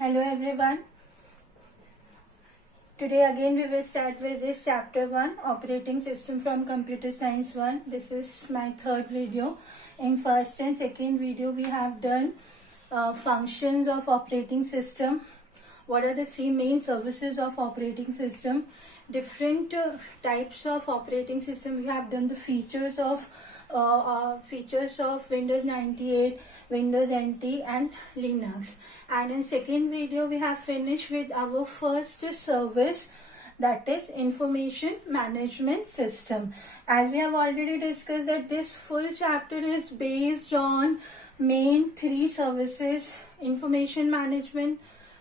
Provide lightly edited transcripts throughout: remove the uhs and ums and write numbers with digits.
Hello everyone. Today again we will start with this chapter 1, operating system from computer science 1. This is my third video. In first and second video we have done functions of operating system. What are the three main services of operating system? Different types of operating system. We have done the features of Windows 98, Windows NT and Linux. And in second video we have finished with our first service, that is information management system. As we have already discussed that this full chapter is based on main three services: information management,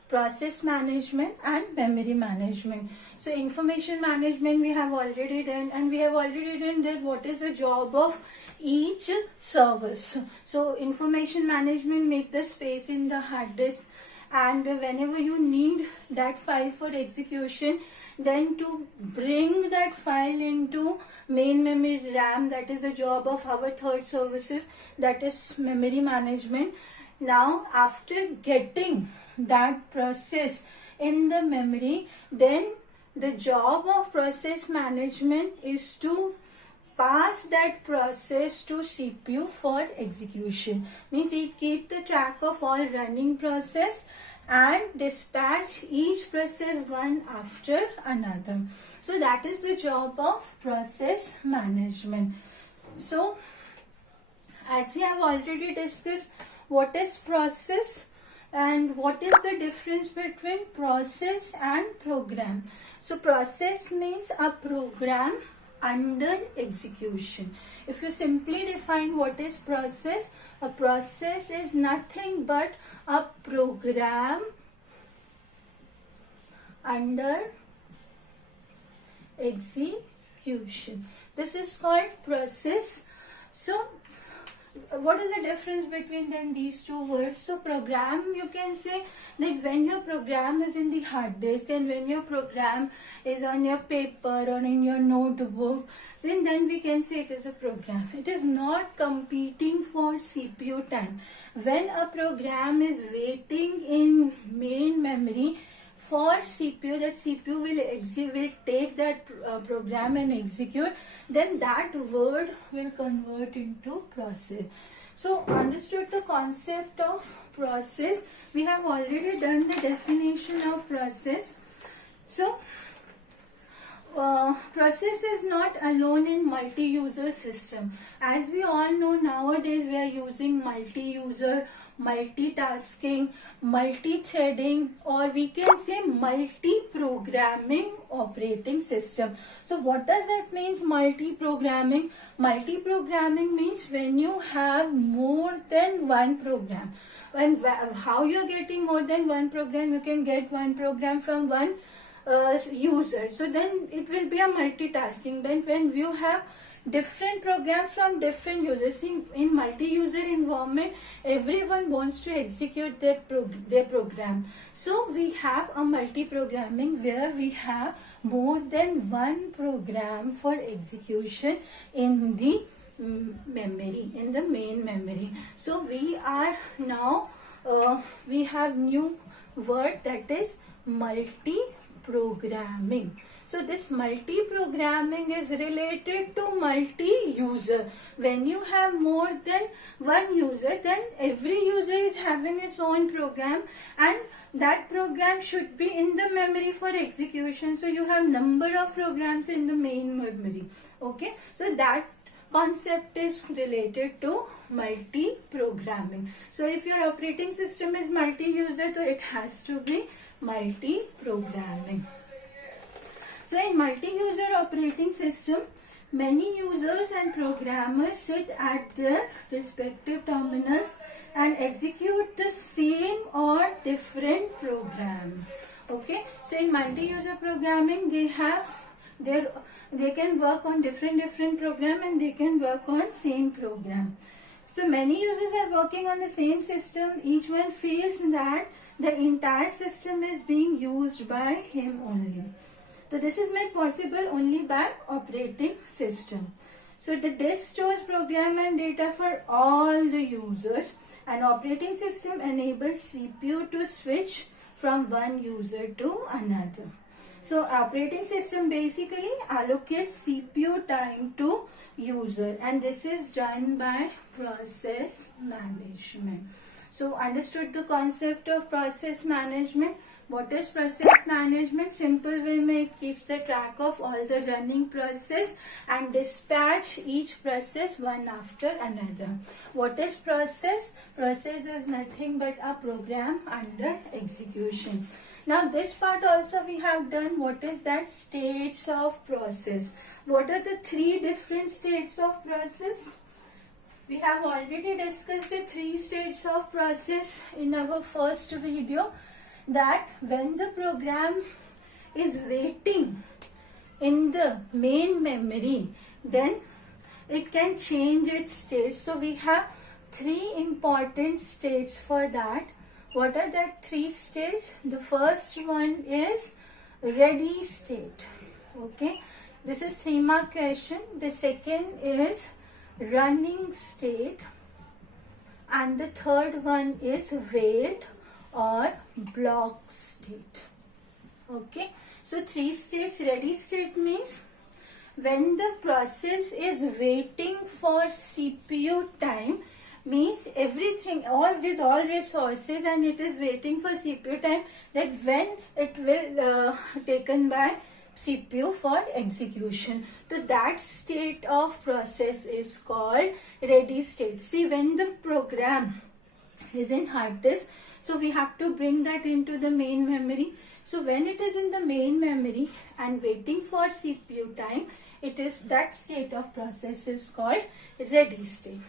process management and memory management. So information management we have already done, and we have already done that what is the job of each service. So information management make the space in the hard disk, and whenever you need that file for execution, then to bring that file into main memory RAM, that is the job of our third services, that is memory management. Now after getting that process in the memory, then the job of process management is to pass that process to CPU for execution. Means it keep the track of all running process and dispatch each process one after another. So that is the job of process management. So as we have already discussed, what is process and what is the difference between process and program. So process means a program under execution. If you simply define what is process, a process is nothing but a program under execution. This is called process. So what is the difference between then these two words? So program, you can say that when your program is in the hard disk and when your program is on your paper or in your notebook, then we can say it is a program. It is not competing for CPU time. When a program is waiting in main memory for CPU, that CPU will take that program and execute, then that word will convert into process. So understood the concept of process. We have already done the definition of process. So process is not alone in multi-user system. As we all know, nowadays we are using multi-user, multitasking, multi-threading, or we can say multi-programming operating system. So what does that mean, multi-programming? Multi-programming means when you have more than one program. And how you're getting more than one program? You can get one program from one user. So then it will be a multitasking. Then when you have different programs from different users, in multi-user environment, everyone wants to execute their program. So we have a multi-programming where we have more than one program for execution in the memory, in the main memory. So we are now we have new word, that is multi-programming. So this multi-programming is related to multi-user. When you have more than one user, then every user is having its own program, and that program should be in the memory for execution. So you have number of programs in the main memory. Okay, so that concept is related to multi-programming. So if your operating system is multi-user, so it has to be multi-programming. So in multi-user operating system, many users and programmers sit at their respective terminals and execute the same or different program. Okay, so in multi-user programming, they can work on different program and they can work on same program. So many users are working on the same system. Each one feels that the entire system is being used by him only. So this is made possible only by operating system. So the disk stores program and data for all the users. An operating system enables CPU to switch from one user to another. So operating system basically allocates CPU time to user, and this is done by process management. So understood the concept of process management. What is process management? Simple way, it keeps the track of all the running process and dispatch each process one after another. What is process? Process is nothing but a program under execution. Now this part also we have done. What is that? States of process. What are the three different states of process? We have already discussed the three states of process in our first video, that when the program is waiting in the main memory, then it can change its state. So we have three important states for that. What are that three states? The first one is ready state. Okay, this is 3-mark question. The second is running state, and the third one is wait or block state. Okay, so three states. Ready state means when the process is waiting for CPU time, means everything with all resources, and it is waiting for CPU time, that when it will taken by CPU for execution. So that state of process is called ready state. See, when the program is in hard disk, so we have to bring that into the main memory. So when it is in the main memory and waiting for CPU time, it is that state of process is called ready state.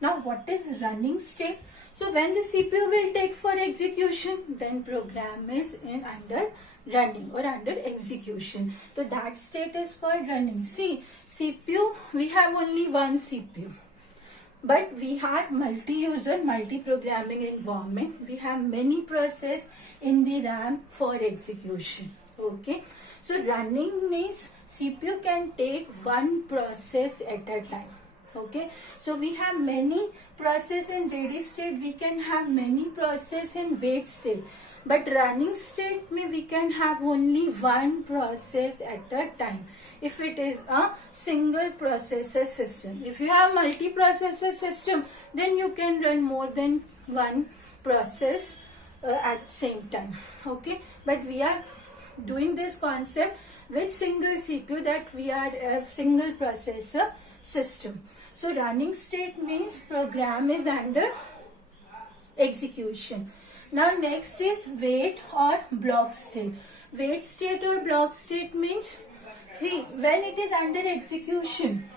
Now what is running state? So when the CPU will take for execution, then program is under running or under execution. So that state is called running. See, CPU, we have only one CPU. But we had multi-user, multi-programming environment. We have many processes in the RAM for execution. Okay. So running means CPU can take one process at a time. Okay. So we have many processes in ready state. We can have many processes in wait state. But running state, we can have only one process at a time. If it is a single processor system. If you have multi-processor system, then you can run more than one process at same time. Okay, but we are doing this concept with single CPU, that we are a single processor system. So running state means program is under execution. Now next is wait or block state. Wait state or block state means, see, when it is under execution.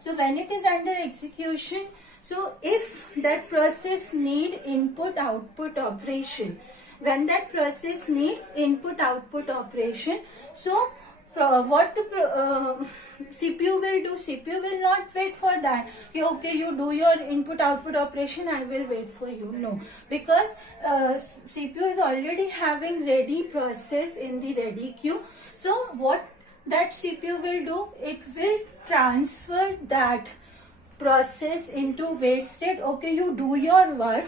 So when it is under execution, so if that process need input-output operation, when that process need input-output operation, so what the CPU will do? CPU will not wait for that. Okay, you do your input-output operation, I will wait for you. No, because CPU is already having ready process in the ready queue. So what that CPU will do, it will transfer that process into wait state. Okay, you do your work,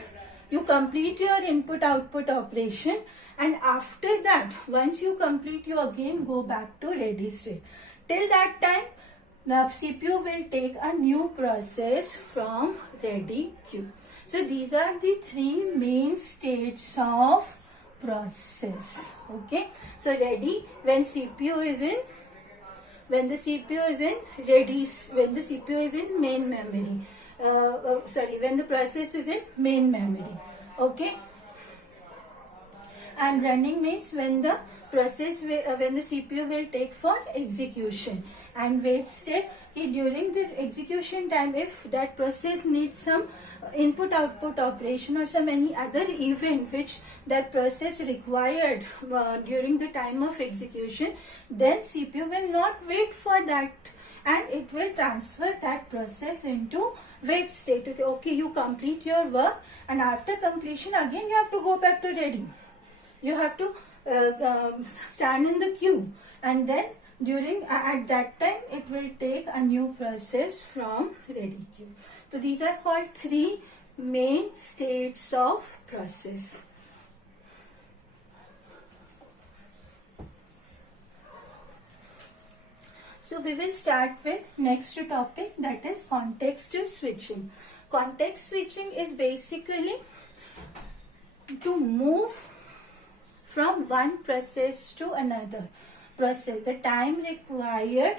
you complete your input-output operation, and after that, once you complete, you again go back to ready state. Till that time, the CPU will take a new process from ready queue. So these are the three main states of process. Okay, so ready, when CPU is in, when the CPU is in ready, when the CPU is in main memory, when the process is in main memory. Okay, and running means when the process when the CPU will take for execution. And wait state, during the execution time, if that process needs some input-output operation or some any other event which that process required during the time of execution, then CPU will not wait for that, and it will transfer that process into wait state. Okay, you complete your work, and after completion again you have to go back to ready. You have to stand in the queue, and then during at that time it will take a new process from ready queue. So these are called three main states of process. So we will start with next topic, that is context switching. Context switching is basically to move from one process to another process. The time required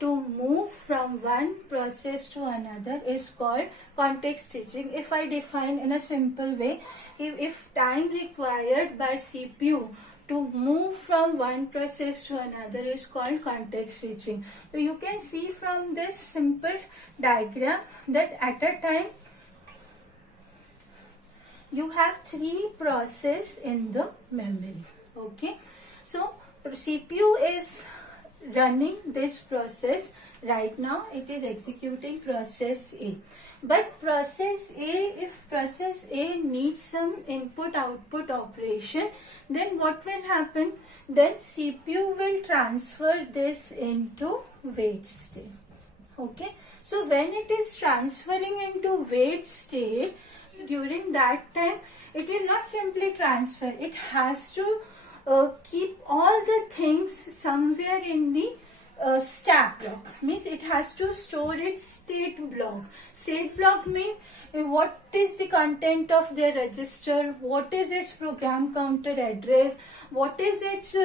to move from one process to another is called context switching. If I define in a simple way, if time required by CPU to move from one process to another is called context switching. So you can see from this simple diagram that at a time you have three processes in the memory. Okay, so CPU is running this process. Right now it is executing process A, but process A, if process A needs some input output operation, then what will happen? Then CPU will transfer this into wait state. Okay, so when it is transferring into wait state, during that time it will not simply transfer, it has to keep all the things somewhere in the stack block. Means it has to store its state block. State block means what is the content of the register, what is its program counter address, what is its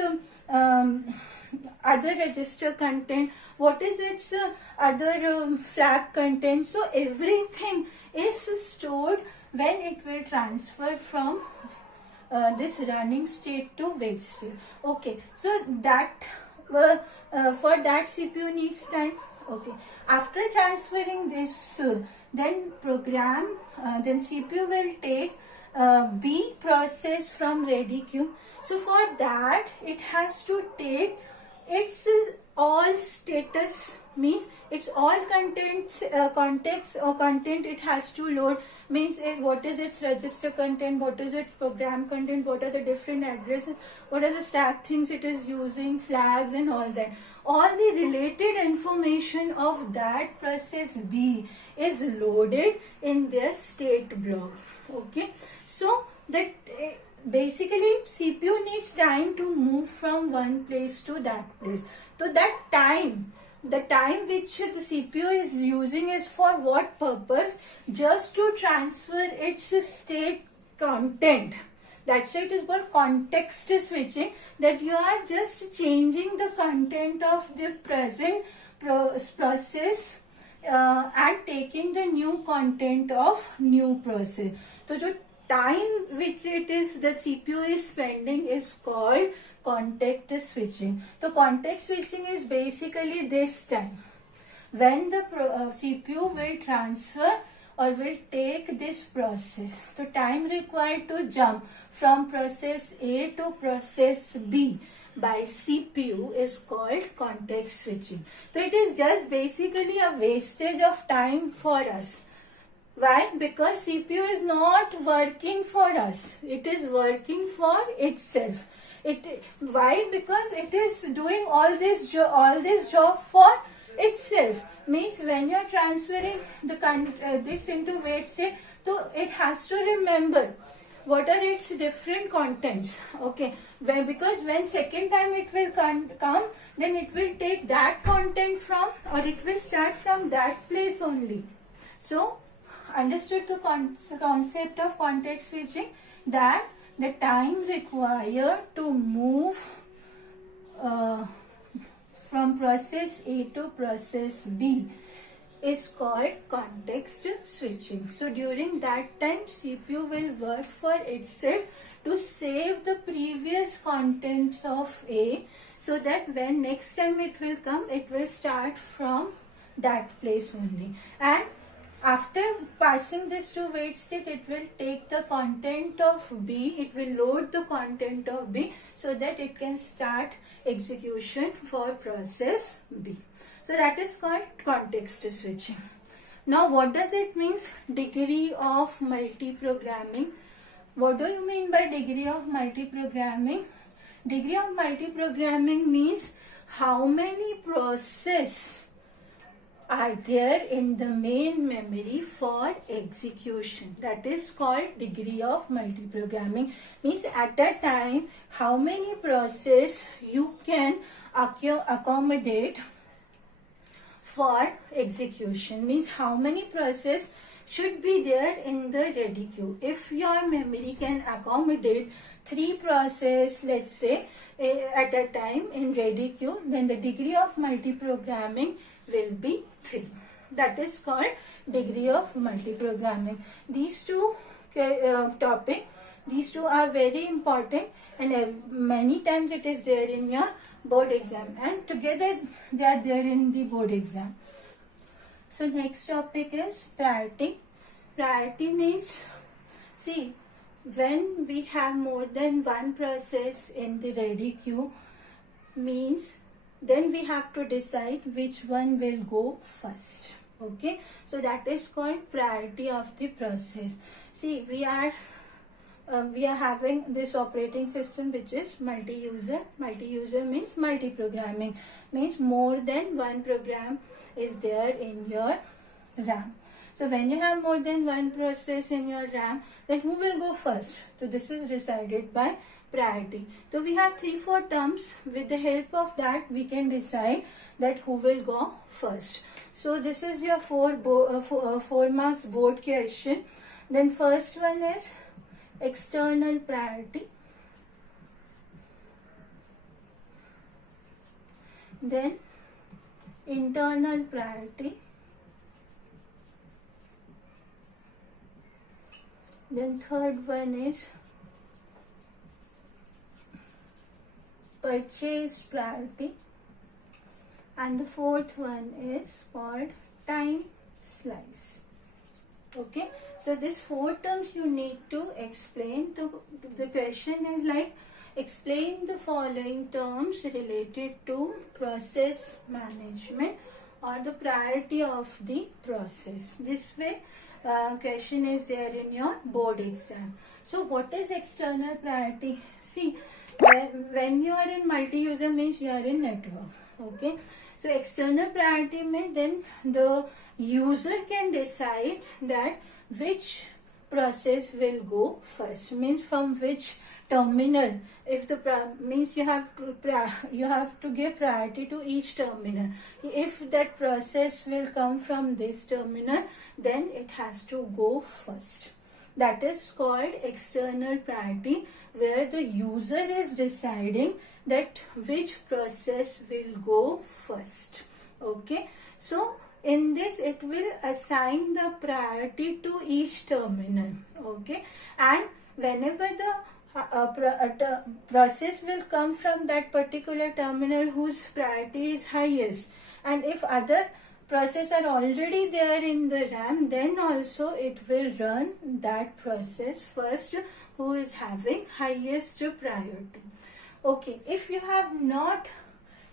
other register content, what is its other flag content. So everything is stored when it will transfer from this running state to wait state. Okay, so that for that CPU needs time. Okay, after transferring this, then CPU will take B process from ready queue. So for that it has to take its all status, means it's all contents context or content it has to load, means what is its register content, what is its program content, what are the different addresses, what are the stack things it is using, flags and all that. All the related information of that process B is loaded in their state block. Okay, so that basically CPU needs time to move from one place to that place. So that time, the time which the CPU is using is for what purpose? Just to transfer its state content. That's why it is called context switching, that you are just changing the content of the present process and taking the new content of new process. So the time which it is the CPU is spending is called context switching. So context switching is basically this time when the CPU will transfer or will take this process. The time required to jump from process A to process B by CPU is called context switching. So it is just basically a wastage of time for us. Why? Because CPU is not working for us. It is working for itself. Why? Because it is doing all this job for itself. Means when you are transferring this into wait state, so it has to remember what are its different contents. Okay, because when second time it will come, then it will take that content from, or it will start from that place only. So understood the concept of context switching, that the time required to move from process A to process B is called context switching. So during that time CPU will work for itself to save the previous contents of A, so that when next time it will come, it will start from that place only. And after passing this to wait state, it will take the content of B, it will load the content of B so that it can start execution for process B. So that is called context switching. Now what does it mean, degree of multiprogramming? What do you mean by degree of multiprogramming? Degree of multiprogramming means how many processes are there in the main memory for execution. That is called degree of multiprogramming. Means at a time how many processes you can accommodate for execution, means how many process should be there in the ready queue. If your memory can accommodate 3 process, let's say at a time in ready queue, then the degree of multiprogramming will be 3. That is called degree of multiprogramming. These two these two are very important, and many times it is there in your board exam, and together they are there in the board exam. So next topic is priority. Priority means, see, when we have more than one process in the ready queue, means then we have to decide which one will go first. Okay, so that is called priority of the process. See, we are having this operating system which is multi-user. Multi-user means multi-programming, means more than one program is there in your RAM. So when you have more than one process in your RAM, then who will go first? So this is decided by priority. So we have 3-4 terms. With the help of that, we can decide that who will go first. So this is your 4 marks board question. Then first one is external priority. Then internal priority. Then third one is purchase priority, and the fourth one is called time slice. Okay, so these 4 terms you need to explain. The question is like, explain the following terms related to process management or the priority of the process. This way question is there in your board exam. So what is external priority? See, when you are in multi-user means you are in network. Okay, so external priority means then the user can decide that which process will go first, means from which terminal. If the means you have to give priority to each terminal. If that process will come from this terminal, then it has to go first. That is called external priority, where the user is deciding that which process will go first. Okay, so in this it will assign the priority to each terminal. Okay, and whenever the process will come from that particular terminal whose priority is highest, and if other process are already there in the RAM, then also it will run that process first who is having highest priority. Okay, if you have not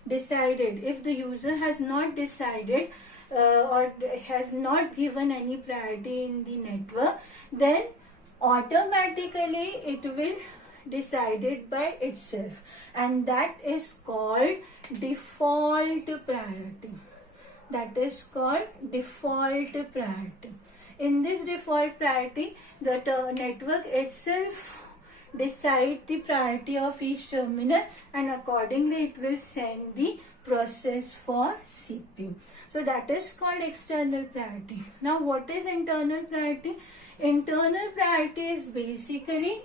decided, if the user has not decided or has not given any priority in the network, then automatically it will decided by itself, and that is called default priority. That is called default priority. In this default priority, the network itself decide the priority of each terminal, and accordingly it will send the process for CPU. So that is called external priority. Now what is internal priority? Internal priority is basically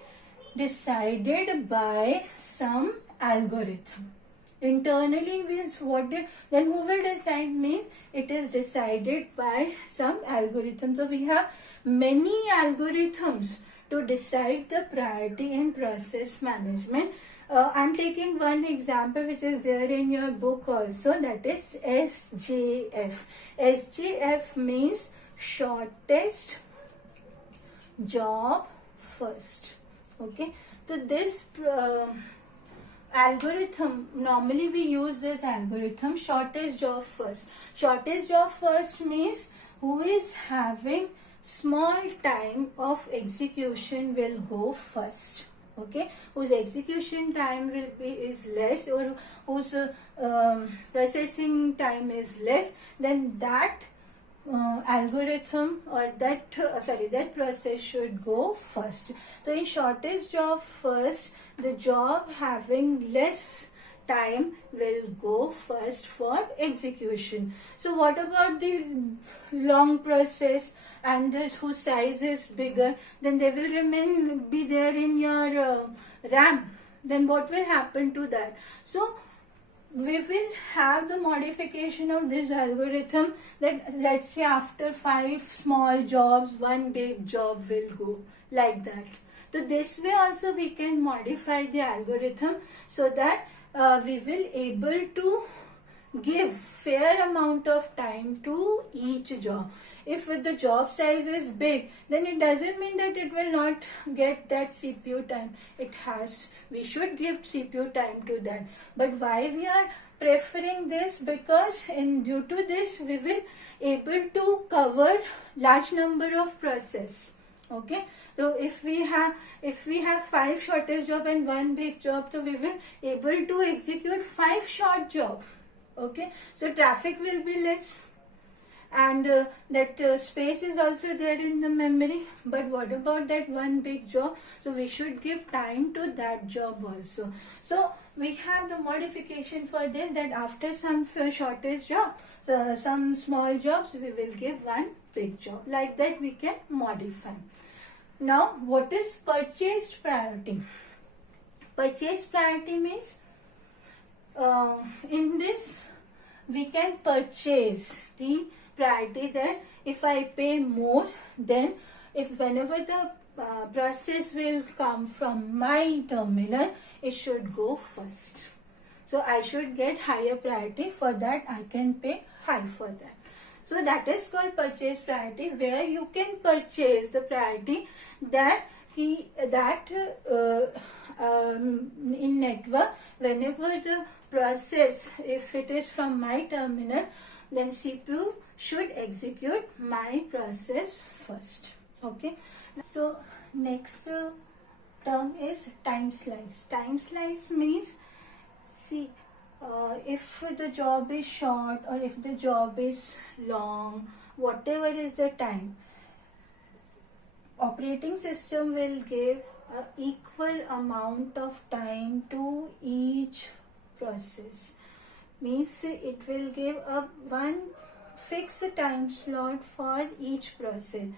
decided by some algorithm. Internally means what then who will decide means it is decided by some algorithm. So we have many algorithms to decide the priority in process management. I'm taking one example which is there in your book also, that is SJF. SJF means shortest job first. Okay, so this algorithm, normally we use this algorithm, shortest job first. Shortest job first means who is having small time of execution will go first. Okay, whose execution time is less, or whose processing time is less, then that algorithm or that process should go first. So in shortest job first, the job having less time will go first for execution. So what about the long process and whose size is bigger? Then they will be there in your RAM. Then what will happen to that? So we will have the modification of this algorithm that, let's say, after 5 small jobs, 1 big job will go, like that. So this way also we can modify the algorithm so that we will able to give fair amount of time to each job. If the job size is big, then it doesn't mean that it will not get that CPU time. We should give CPU time to that. But why we are preferring this? Because due to this we will able to cover large number of process. Okay, so if we have 5 shortest job and 1 big job, so we will able to execute 5 short job. Okay, so traffic will be less, and that space is also there in the memory. But what about that 1 big job? So we should give time to that job also. So we have the modification for this, that after some shortest job, so some small jobs, we will give 1 big job. Like that we can modify. Now what is purchased priority? Purchased priority means in this we can purchase the priority that if I pay more, then whenever the process will come from my terminal, it should go first. So I should get higher priority. For that I can pay high for that. So that is called purchase priority, where you can purchase the priority that in network, whenever the process, if it is from my terminal, then CPU should execute my process first. Okay, so next term is time slice. Time slice means, see, if the job is short or if the job is long, whatever is the time, operating system will give an equal amount of time to each process. Means it will give a one fixed time slot for each process.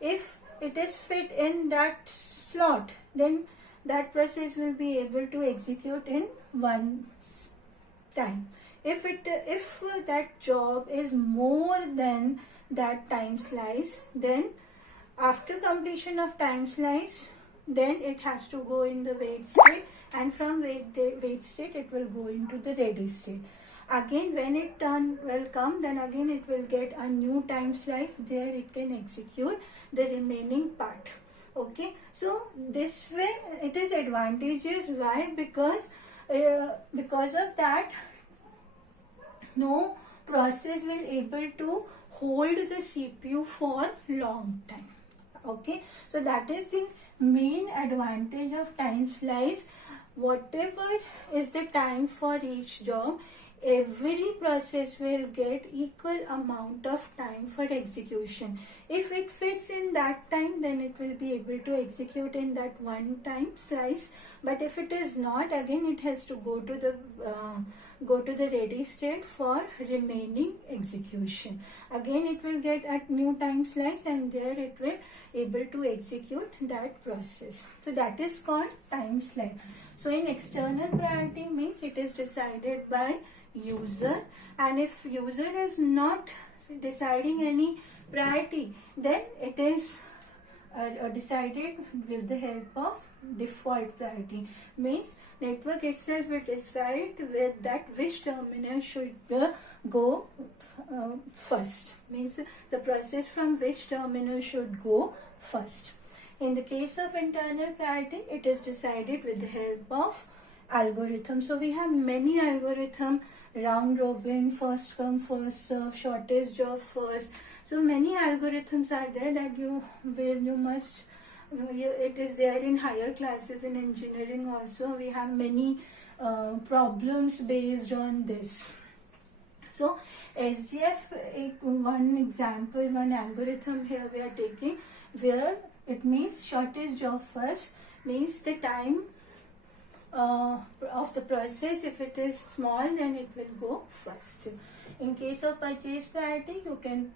If it is fit in that slot, then that process will be able to execute in one time. If that job is more than that time slice, then after completion of time slice, then it has to go in the wait state, and from wait state it will go into the ready state. Again, when it will come, then again it will get a new time slice. There it can execute the remaining part. Okay, so this way it is advantageous. Why? Because of that, no process will able to hold the CPU for long time. Okay, so that is the main advantage of time slice. Whatever is the time for each job, every process will get equal amount of time for execution. If it fits in that time, then it will be able to execute in that one time slice. But if it is not, again it has to go to the ready state for remaining execution. Again it will get a new time slice, and there it will able to execute that process. So that is called time slice. So in external priority means it is decided by user, and if user is not deciding any priority, then it is decided with the help of default priority. Means network itself will decide with that which terminal should go first. Means the process from which terminal should go first. In the case of internal priority, it is decided with the help of algorithm. So we have many algorithm: round robin, first come first serve, shortest job first. So many algorithms are there that it is there in higher classes in engineering also. We have many problems based on this. So SGF, one example, one algorithm here we are taking, where it means shortest job first, means the time of the process. If it is small, then it will go first. In case of purchase priority, you can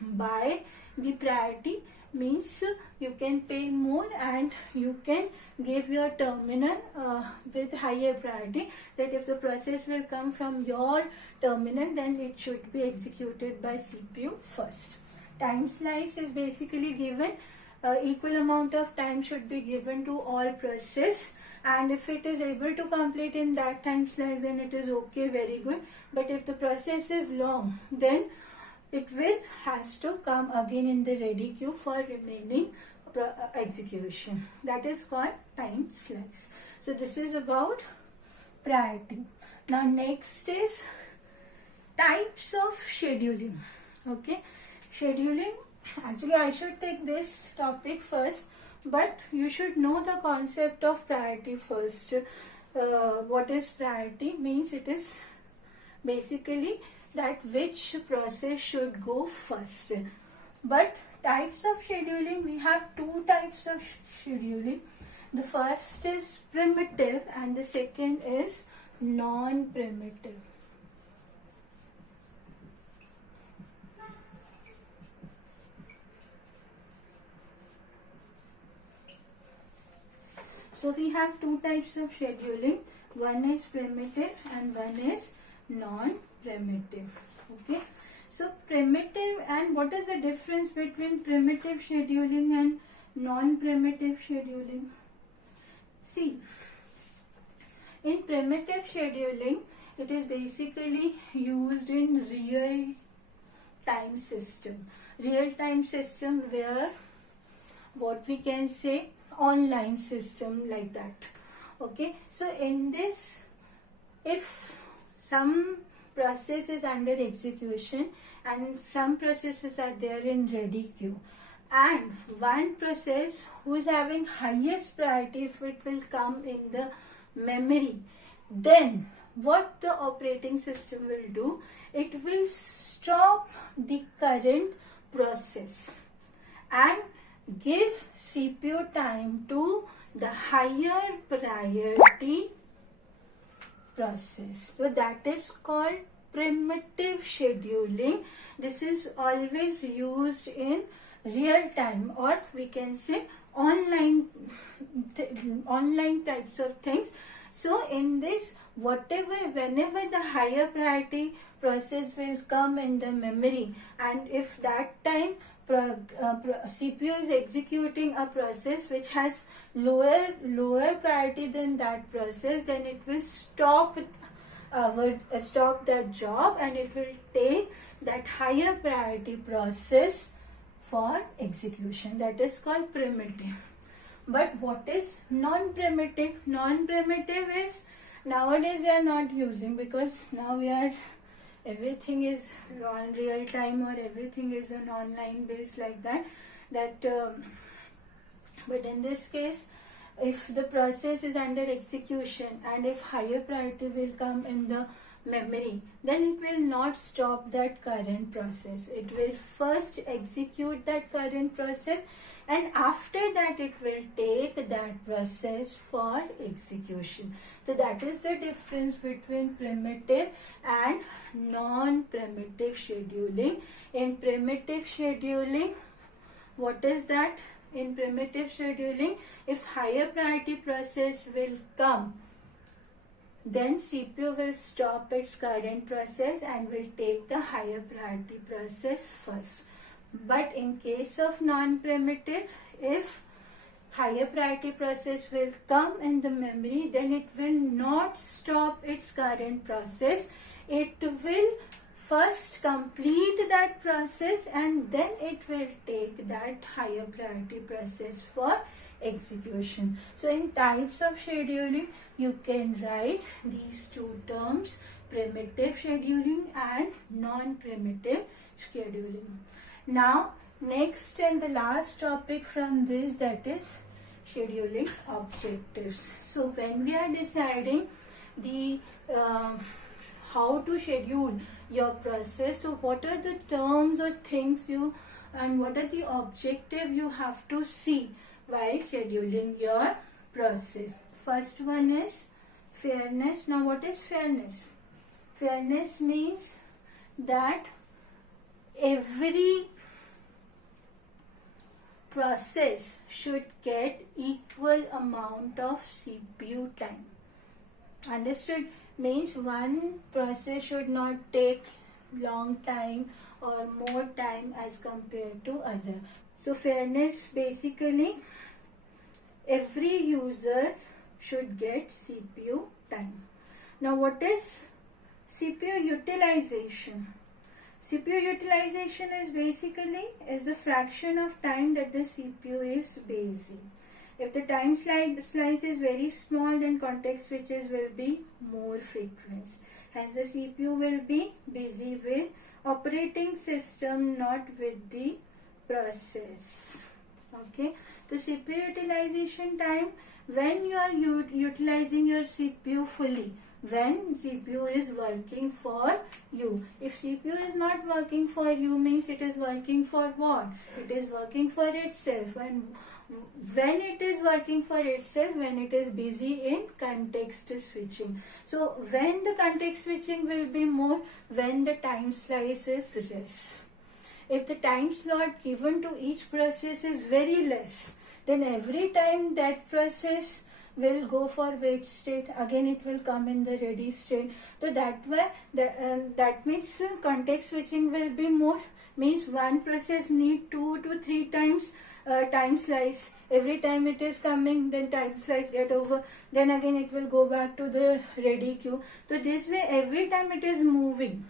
buy the priority, means you can pay more and you can give your terminal with higher priority, that if the process will come from your terminal, then it should be executed by CPU first. Time slice is basically given, equal amount of time should be given to all process, and if it is able to complete in that time slice, then it is okay, very good. But if the process is long, then it will has to come again in the ready queue for remaining execution. That is called time slice. So this is about priority. Now next is types of scheduling. Okay, scheduling, actually I should take this topic first, but you should know the concept of priority first. What is priority? Means it is basically that which process should go first. But types of scheduling, we have two types of scheduling. The first is primitive and the second is non-primitive. So we have two types of scheduling. One is primitive and one is non-primitive. Okay. So primitive, and what is the difference between primitive scheduling and non-primitive scheduling? See, in primitive scheduling, it is basically used in real-time system. Real-time system where, what we can say, online system, like that. Okay, so in this, if some process is under execution and some processes are there in ready queue, and one process who is having highest priority, if it will come in the memory, then what the operating system will do, it will stop the current process and give CPU time to the higher priority process. So that is called primitive scheduling. This is always used in real time, or we can say online types of things. So in this, whenever the higher priority process will come in the memory, and if that time CPU is executing a process which has lower priority than that process, then it will stop that job and it will take that higher priority process for execution. That is called primitive. But what is non-primitive? Non-primitive is, nowadays we are not using, because now everything is on real time, or everything is an online base, like that. But in this case, if the process is under execution and if higher priority will come in the memory, then it will not stop that current process. It will first execute that current process, and after that it will take that process for execution. So that is the difference between primitive and non-primitive scheduling. In primitive scheduling, what is that? In primitive scheduling, if higher priority process will come, then CPU will stop its current process and will take the higher priority process first. But in case of non-primitive, if higher priority process will come in the memory, then it will not stop its current process. It will first complete that process and then it will take that higher priority process for execution. So in types of scheduling, you can write these two terms, primitive scheduling and non-primitive scheduling. Now next and the last topic from this, that is scheduling objectives. So when we are deciding the how to schedule your process, so what are the terms or things and what are the objective you have to see while scheduling your process. First one is Fairness. Now what is fairness? Fairness means that every process should get equal amount of CPU time. Understood? Means one process should not take long time or more time as compared to other. So fairness, basically every user should get CPU time. Now what is CPU utilization? CPU utilization is basically the fraction of time that the CPU is busy. If the time slice is very small, then context switches will be more frequent. Hence the CPU will be busy with operating system, not with the process. Okay. So CPU utilization time, when you are utilizing your CPU fully, when CPU is working for you. If CPU is not working for you, means it is working for what? It is working for itself. And when it is working for itself, when it is busy in context switching. So when the context switching will be more, when the time slice is less. If the time slot given to each process is very less, then every time that process will go for wait state, again it will come in the ready state. So that way, that means context switching will be more, means one process need 2 to 3 times time slice. Every time it is coming, then time slice get over, then again it will go back to the ready queue. So this way every time it is moving.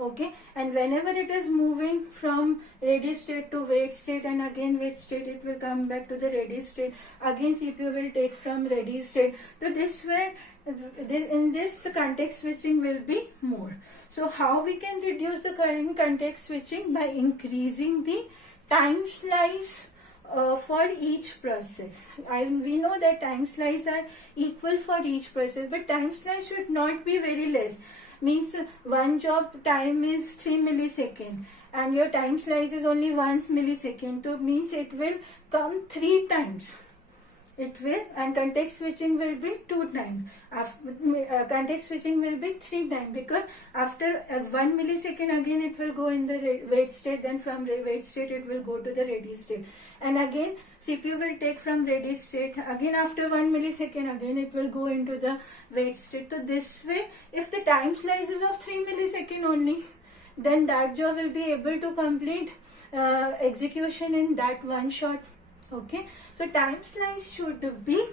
Okay, and whenever it is moving from ready state to wait state and again wait state, it will come back to the ready state. Again CPU will take from ready state. So this way, in this the context switching will be more. So how we can reduce the current context switching? By increasing the time slice for each process. We know that time slice are equal for each process, but time slice should not be very less. Means one job time is 3 milliseconds and your time slice is only 1 millisecond. So means it will come 3 times. It will, and context switching will be 2 times. Context switching will be 3 times, because after 1 millisecond again it will go in the wait state, then from wait state it will go to the ready state, and again CPU will take from ready state, again after 1 millisecond again it will go into the wait state. So this way, if the time slice is of 3 millisecond only, then that job will be able to complete execution in that one shot. Okay, so time slice should be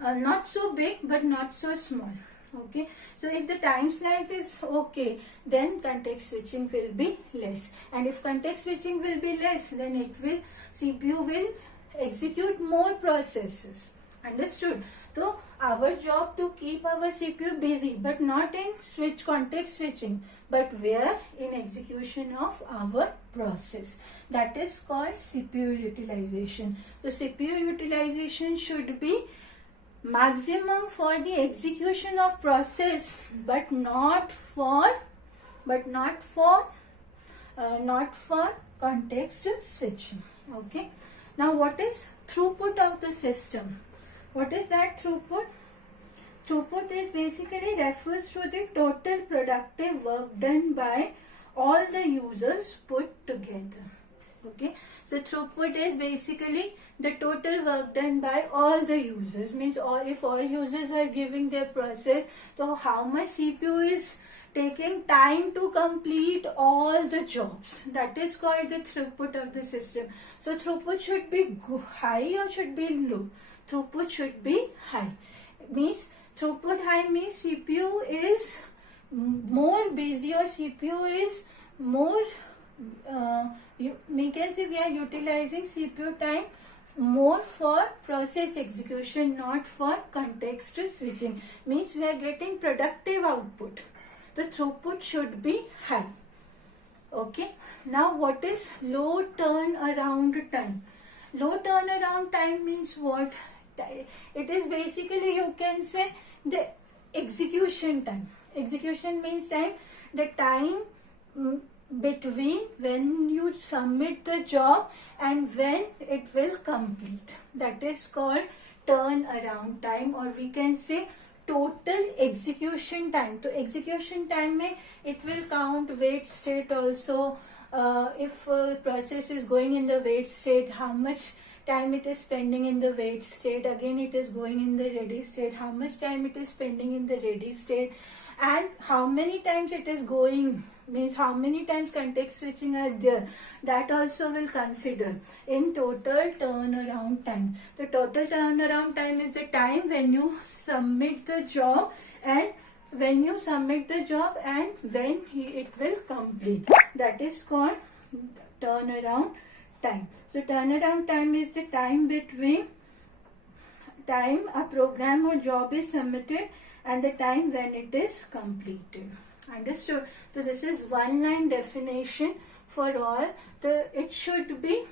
not so big but not so small. Okay, so if the time slice is okay, then context switching will be less, and if context switching will be less, then CPU will execute more processes. Understood? So our job to keep our CPU busy, but not in context switching, but where? In execution of our process. That is called CPU utilization. So CPU utilization should be maximum for the execution of process, but not for context switching. Okay. Now what is throughput of the system? What is that throughput? Throughput is basically refers to the total productive work done by all the users put together. Okay, so throughput is basically the total work done by all the users. Means if all users are giving their process, so how much CPU is taking time to complete all the jobs. That is called the throughput of the system. So throughput should be high or should be low? Throughput should be high. Means throughput high means CPU is more busy, or CPU is more, we can say we are utilizing CPU time more for process execution, not for context switching. Means we are getting productive output. The throughput should be high. Okay. Now what is low turnaround time? Low turnaround time means what? It is basically, you can say, the execution time. Execution means time, the time between when you submit the job and when it will complete. That is called turnaround time, or we can say total execution time. So execution time में it will count wait state also. If process is going in the wait state, how much time it is spending in the wait state, again it is going in the ready state, how much time it is spending in the ready state, and how many times it is going, means how many times context switching are there, that also will consider in total turnaround time. The total turnaround time is the time when you submit the job and when you submit the job and when it will complete. That is called turnaround time. So turnaround time is the time between time a program or job is submitted and the time when it is completed. Understood? So this is one line definition for all. It should be,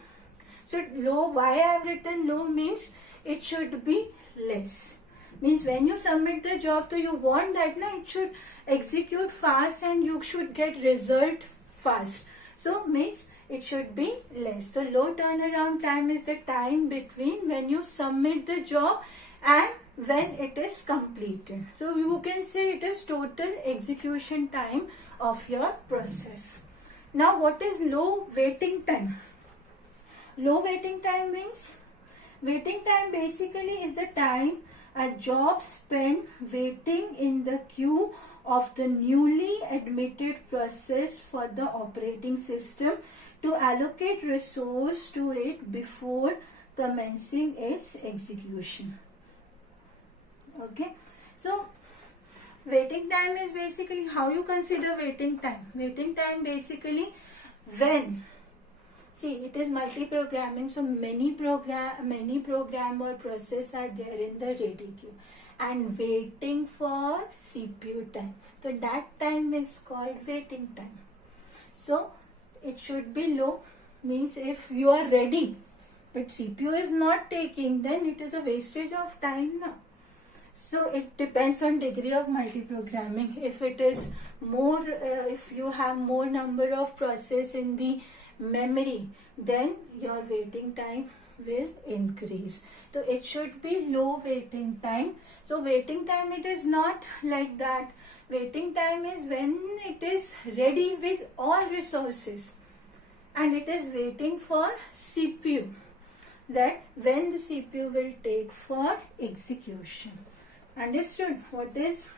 so low, why I have written low means it should be less. Means when you submit the job, so you want that it should execute fast and you should get result fast. So means it should be less. The low turnaround time is the time between when you submit the job and when it is completed. So you can say it is total execution time of your process. Now what is low waiting time? Low waiting time means, waiting time basically is the time a job spent waiting in the queue of the newly admitted process for the operating system to allocate resource to it before commencing its execution. Okay, so waiting time is basically how you consider waiting time. Waiting time basically when, see, it is multi-programming, so many program or process are there in the ready queue and waiting for CPU time. So that time is called waiting time. So it should be low, means if you are ready but CPU is not taking, then it is a wastage of time now. So it depends on degree of multi-programming. If it is more, if you have more number of process in the memory, then your waiting time will increase. So it should be low waiting time. So waiting time, it is not like that. Waiting time is when it is ready with all resources and it is waiting for CPU, that when the CPU will take for execution. Understood? What is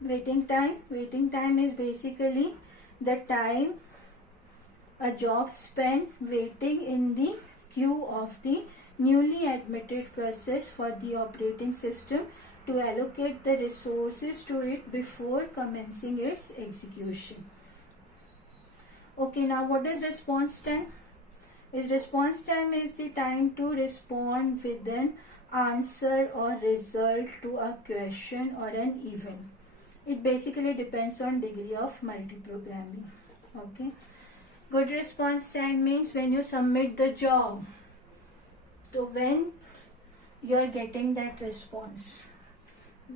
waiting time? Waiting time is basically the time a job spent waiting in the queue of the newly admitted process for the operating system to allocate the resources to it before commencing its execution. Okay, now what is response time? Response time is the time to respond with an answer or result to a question or an event. It basically depends on degree of multi-programming. Okay. Good response time means when you submit the job. So when you are getting that response.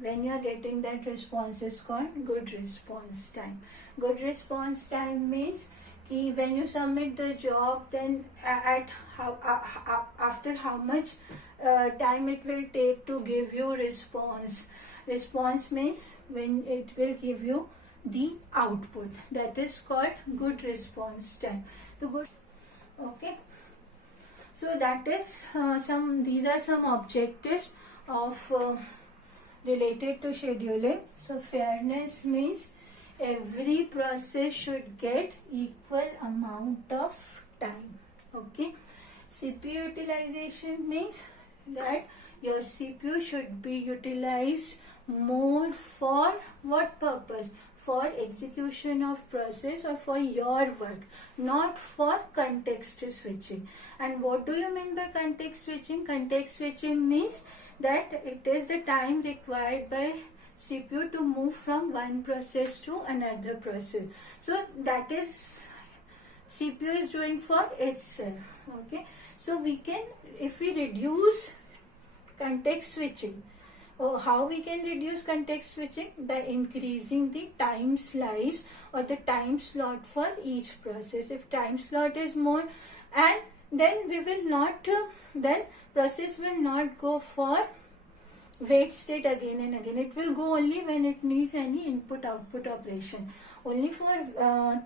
When you are getting that response is called good response time. Good response time means when you submit the job, then after how much time it will take to give you response. Response means when it will give you the output. That is called good response time. So good. Okay. So that is these are some objectives of related to scheduling. So fairness means every process should get equal amount of time. Okay. CPU utilization means that your CPU should be utilized more for what purpose? For execution of process or for your work, not for context switching. And what do you mean by context switching? Context switching means that it is the time required by CPU to move from one process to another process. So that is CPU is doing for itself. Okay. So we can, if we reduce context switching, how we can reduce context switching? By increasing the time slice or the time slot for each process. If time slot is more, and then we will not, then process will not go for wait state again and again. It will go only when it needs any input output operation. Only for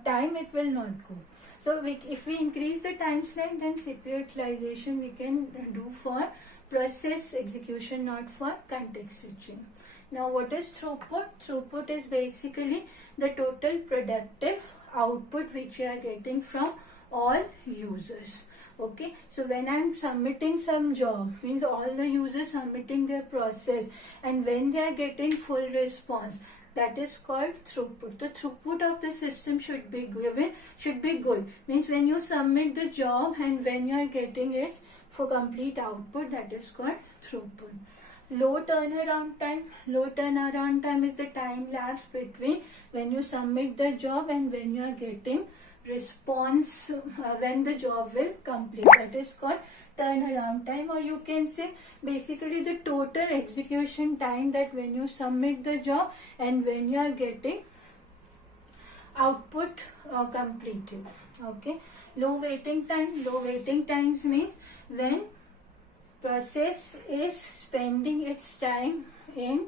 time it will not go. So if we increase the time slide, then CPU utilization we can do for process execution, not for context switching. Now what is throughput? Throughput is basically the total productive output which we are getting from all users. Okay, so when I am submitting some job, means all the users submitting their process, and when they are getting full response, that is called throughput. The throughput of the system should be good. Means when you submit the job and when you are getting it for complete output, that is called throughput. Low turnaround time is the time lapse between when you submit the job and when you are getting response, when the job will complete. That is called turnaround time, or you can say basically the total execution time, that when you submit the job and when you are getting output completed. Okay, low waiting times means when process is spending its time in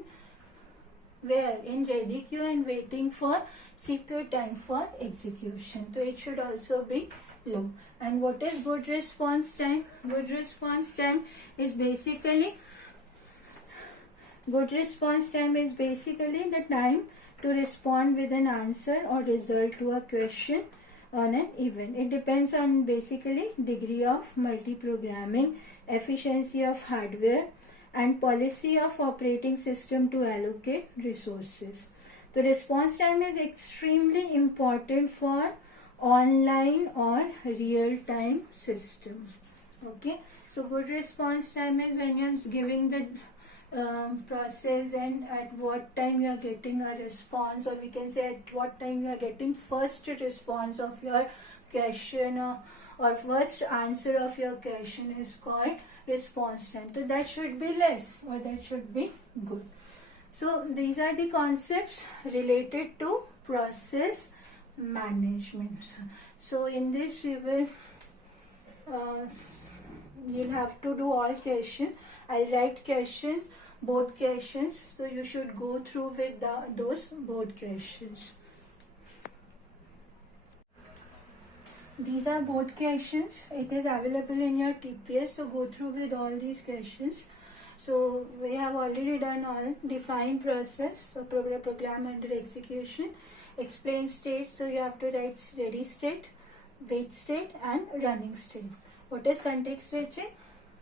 ready queue and waiting for CPU time for execution. So it should also be low. And what is good response time? Good response time is basically the time to respond with an answer or result to a question on an event. It depends on basically degree of multiprogramming, efficiency of hardware, and policy of operating system to allocate resources. The response time is extremely important for online or real-time system. Okay, so good response time is when you are giving the process, and at what time you are getting a response, or we can say at what time you are getting first response of your question, or first answer of your question is called response time. So that should be less, or that should be good. So these are the concepts related to process management. So in this you will you'll have to do all questions. I'll write questions, board questions, so you should go through with those board questions. These are board questions. It is available in your TPS, so go through with all these questions. So we have already done all. Define process, so program under execution. Explain state, so you have to write ready state, wait state, and running state. What is context switching?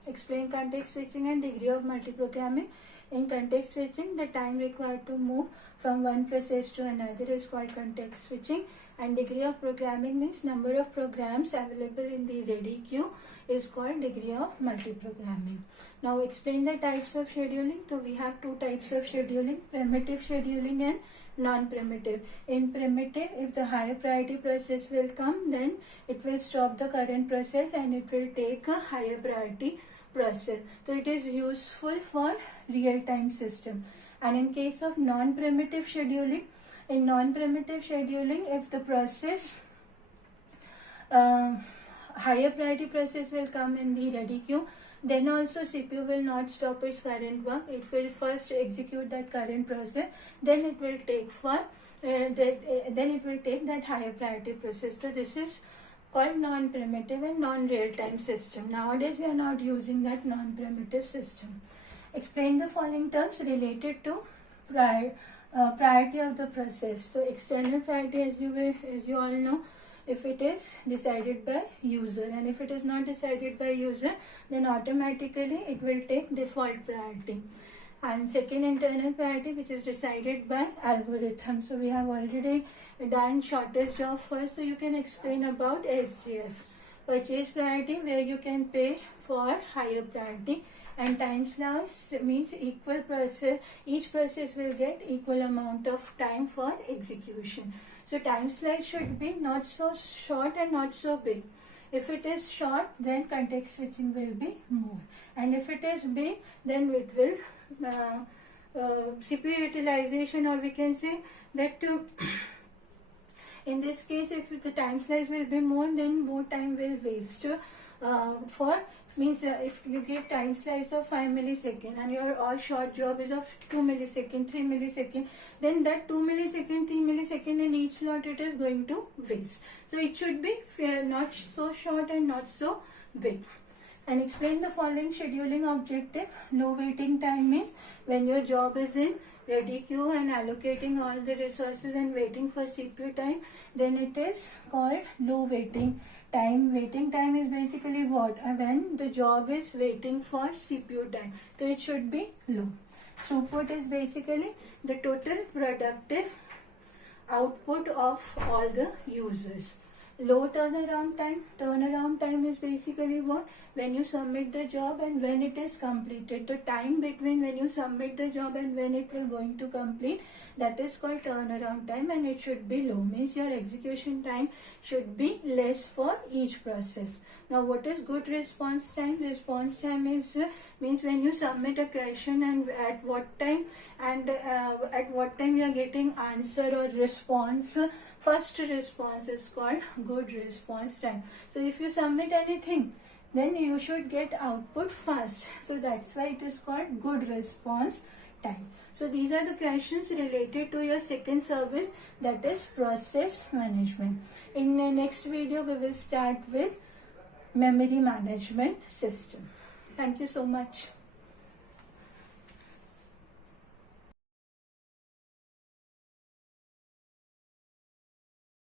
Explain context switching and degree of multiprogramming. In context switching, the time required to move from one process to another is called context switching, and degree of programming means number of programs available in the ready queue is called degree of multiprogramming. Now explain the types of scheduling. So we have two types of scheduling: primitive scheduling and non-primitive. In primitive, if the higher priority process will come, then it will stop the current process and it will take a higher priority process. So it is useful for real-time system. And in case of non-primitive scheduling, in non-primitive scheduling, if the process higher priority process will come in the ready queue, then also CPU will not stop its current work. It will first execute that current process, then it will take that higher priority process. So this is called non-primitive and non-real-time system. Nowadays we are not using that non-primitive system. Explain the following terms related to priority of the process. So external priority, as you all know, if it is decided by user, and if it is not decided by user, then automatically it will take default priority. And second, internal priority, which is decided by algorithm. So we have already done shortest job first, so you can explain about SGF. Purchase priority, where you can pay for higher priority, and time slice means equal process, each process will get equal amount of time for execution. So time slice should be not so short and not so big. If it is short, then context switching will be more, and if it is big, then it will CPU utilization, or we can say that in this case, if the time slice will be more, then more time will waste for Means if you give time slice of 5 millisecond and your all short job is of 2 millisecond, 3 millisecond, then that 2 millisecond, 3 millisecond in each slot it is going to waste. So it should be not so short and not so big. And explain the following scheduling objective. Low waiting time means when your job is in ready queue and allocating all the resources and waiting for CPU time, then it is called low waiting time. Waiting time is basically what? When the job is waiting for CPU time. So it should be low. Throughput is basically the total productive output of all the users. Low turnaround time. Turnaround time is basically what? When you submit the job and when it is completed. The time between when you submit the job and when it will going to complete, that is called turnaround time, and it should be low. Means your execution time should be less for each process. Now what is good response time? Response time is means when you submit a question and at what time you are getting answer or response. First response is called good response time. So if you submit anything, then you should get output fast. So that's why it is called good response time. So these are the questions related to your second service, that is process management. In the next video, we will start with memory management system. Thank you so much.